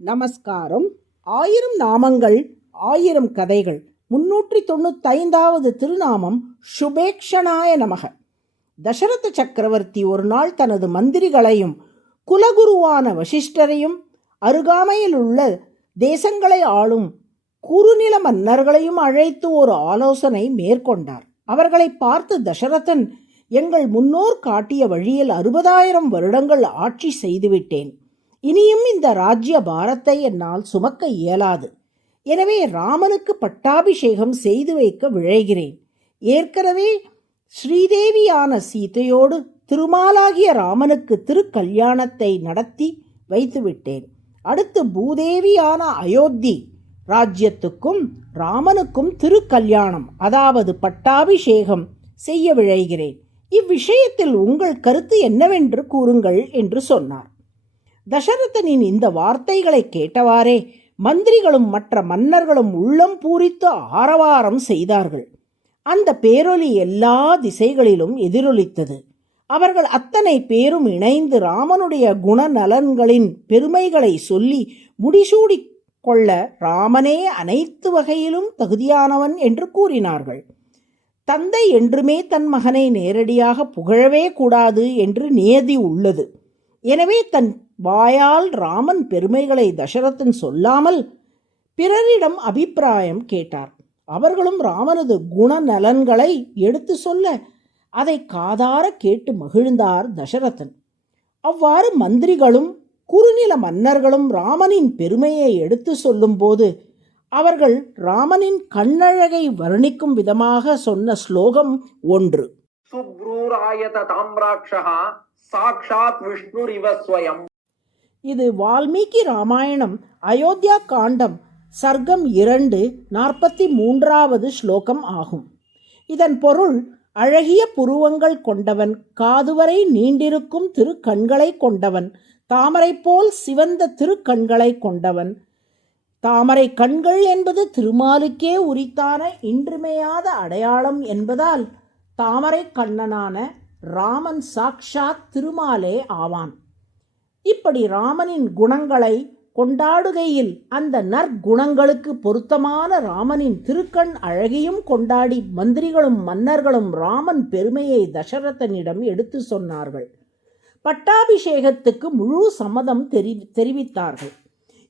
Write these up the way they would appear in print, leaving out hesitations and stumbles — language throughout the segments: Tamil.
நமஸ்காரம். 1000 நாமங்கள் 1000 கதைகள் 395வது திருநாமம் சுபேக்ஷணாய நமக. தசரத சக்கரவர்த்தி ஒரு நாள் தனது மந்திரிகளையும் குலகுருவான வசிஷ்டரையும் அருகாமையில் உள்ள தேசங்களை ஆளும் குறுநில மன்னர்களையும் அழைத்து ஒரு ஆலோசனை மேற்கொண்டார். அவர்களை பார்த்து தசரதன், எங்கள் முன்னோர் காட்டிய வழியில் 60,000 வருடங்கள் ஆட்சி செய்துவிட்டேன். இனியும் இந்த ராஜ்ய பாரத்தை என்னால் சுமக்க இயலாது. எனவே ராமனுக்கு பட்டாபிஷேகம் செய்து வைக்க விழைகிறேன். ஏற்கனவே ஸ்ரீதேவியான சீதையோடு திருமாலாகிய ராமனுக்கு திருக்கல்யாணத்தை நடத்தி வைத்துவிட்டேன். அடுத்து பூதேவியான அயோத்தி ராஜ்யத்துக்கும் ராமனுக்கும் திருக்கல்யாணம், அதாவது பட்டாபிஷேகம் செய்ய விழைகிறேன். இவ்விஷயத்தில் உங்கள் கருத்து என்னவென்று கூறுங்கள் என்று சொன்னார். தசரதனின் இந்த வார்த்தைகளை கேட்டவாறே மந்திரிகளும் மற்ற மன்னர்களும் உள்ளம் பூரித்து ஆரவாரம் செய்தார்கள். அந்த பேரொலி எல்லா திசைகளிலும் எதிரொலித்தது. அவர்கள் அத்தனை பேரும் இணைந்து ராமனுடைய குணநலன்களின் பெருமைகளை சொல்லி முடிசூடி கொள்ள ராமனே அனைத்து வகையிலும் தகுதியானவன் என்று கூறினார்கள். தந்தை என்றுமே தன் மகனை நேரடியாக புகழவே கூடாது என்று நியதி உள்ளது. எனவே தன் வாயால் ராமன் பெருமைகளை தசரதன் சொல்லாமல் பிறரிடம் அபிப்பிராயம் கேட்டார். அவர்களும் ராமனது குணநலன்களை எடுத்து சொல்ல அதை காதார கேட்டு மகிழ்ந்தார் தசரதன். அவ்வாறு மந்திரிகளும் குறுநில மன்னர்களும் ராமனின் பெருமையை எடுத்து சொல்லும்போது அவர்கள் ராமனின் கண்ணழகை வர்ணிக்கும் விதமாக சொன்ன ஸ்லோகம் ஒன்று. சாக்ஷாத் விஷ்ணுரிவ ஸ்வயம். இது வால்மீகி ராமாயணம் அயோத்தியா காண்டம் சர்க்கம் 2 43வது ஸ்லோகம் ஆகும். இதன் பொருள், அழகிய புருவங்கள் கொண்டவன், காதுவரை நீண்டிருக்கும் திருக்கண்களை கொண்டவன், தாமரை போல் சிவந்த திருக்கண்களை கொண்டவன். தாமரை கண்கள் என்பது திருமாலுக்கே உரித்தான இன்றிமையாத அடையாளம் என்பதால் தாமரை கண்ணனான ராமன் சாக்ஷாத் திருமாலே ஆவான். இப்படி ராமனின் குணங்களை கொண்டாடுகையில் அந்த நற்குணங்களுக்கு பொருத்தமான ராமனின் திருக்கண் அழகையும் கொண்டாடி மந்திரிகளும் மன்னர்களும் ராமன் பெருமையை தசரதனிடம் எடுத்து சொன்னார்கள். பட்டாபிஷேகத்துக்கு முழு சம்மதம் தெரிவித்தார்கள்.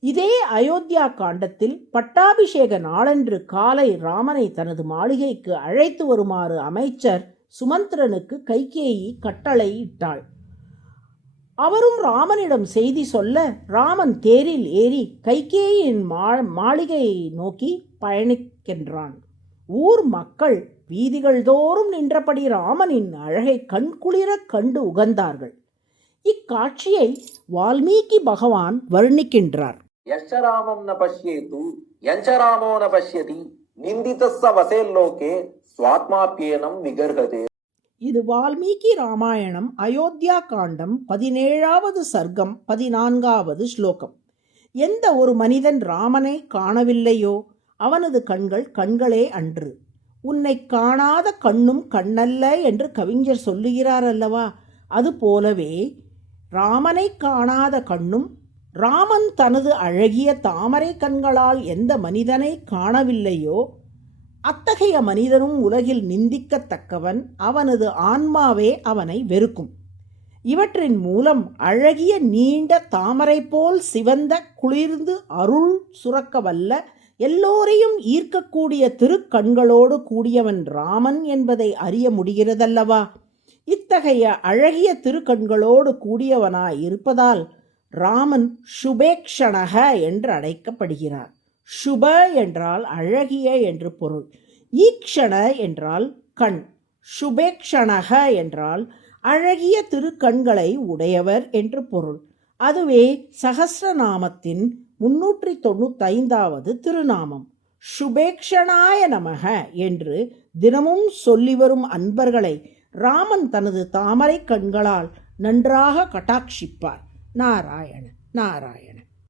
இதே அயோத்தியா காண்டத்தில் பட்டாபிஷேக நாளன்று காலை ராமனை தனது மாளிகைக்கு அழைத்து வருமாறு அமைச்சர் சுமந்திரனுக்கு கைகேயி கட்டளை இட்டாள். அவரும் ராமனிடம் செய்தி சொல்ல ராமன் தேரில் ஏறி கைகேயின் மாளிகையை நோக்கி பயணிக்கின்றான். ஊர் மக்கள் வீதிகள் தோறும் நின்றபடி ராமனின் அழகை கண்குளிர கண்டு உகந்தார்கள். இக்காட்சியை வால்மீகி பகவான் வர்ணிக்கின்றார். யச்சராமம் ந பஷ்யேது யஞ்சராமோ ந பஷ்யதி நிந்திதஸ்ஸ வசேல்லோகே ஸ்வாத்மாப்யேனம் விகர்ஹதே. இது வால்மீகி ராமாயணம் அயோத்தியா காண்டம் 17வது சர்க்கம் 14வது ஸ்லோகம். எந்த ஒரு மனிதன் ராமனை காணவில்லையோ அவனது கண்கள் கண்களே அன்று. உன்னை காணாத கண்ணும் கண்ணல்ல என்று கவிஞர் சொல்லுகிறார் அல்லவா? அதுபோலவே ராமனை காணாத கண்ணும், ராமன் தனது அழகிய தாமரை கண்களால் எந்த மனிதனை காணவில்லையோ அத்தகைய மனிதனும் உலகில் நிந்திக்கத்தக்கவன். அவனது ஆன்மாவே அவனை வெறுக்கும். இவற்றின் மூலம் அழகிய நீண்ட தாமரை போல் சிவந்த குளிர்ந்து அருள் சுரக்கவல்ல எல்லோரையும் ஈர்க்கக்கூடிய திருக்கண்களோடு கூடியவன் ராமன் என்பதை அறிய முடிகிறதல்லவா? இத்தகைய அழகிய திருக்கண்களோடு கூடியவனாய் இருப்பதால் ராமன் சுபேக்ஷணக என்று அழைக்கப்படுகிறார். சுப என்றால் அழகிய என்று பொருள். ஈக்ஷண என்றால் கண். சுபேக்ஷணக என்றால் அழகிய திருக்கண்களை உடையவர் என்று பொருள். அதுவே சகஸ்ரநாமத்தின் 395வது திருநாமம். சுபேக்ஷணாய நமக என்று தினமும் சொல்லி வரும் அன்பர்களை ராமன் தனது தாமரை கண்களால் நன்றாக கட்டாட்சிப்பார். நாராயண நாராயண.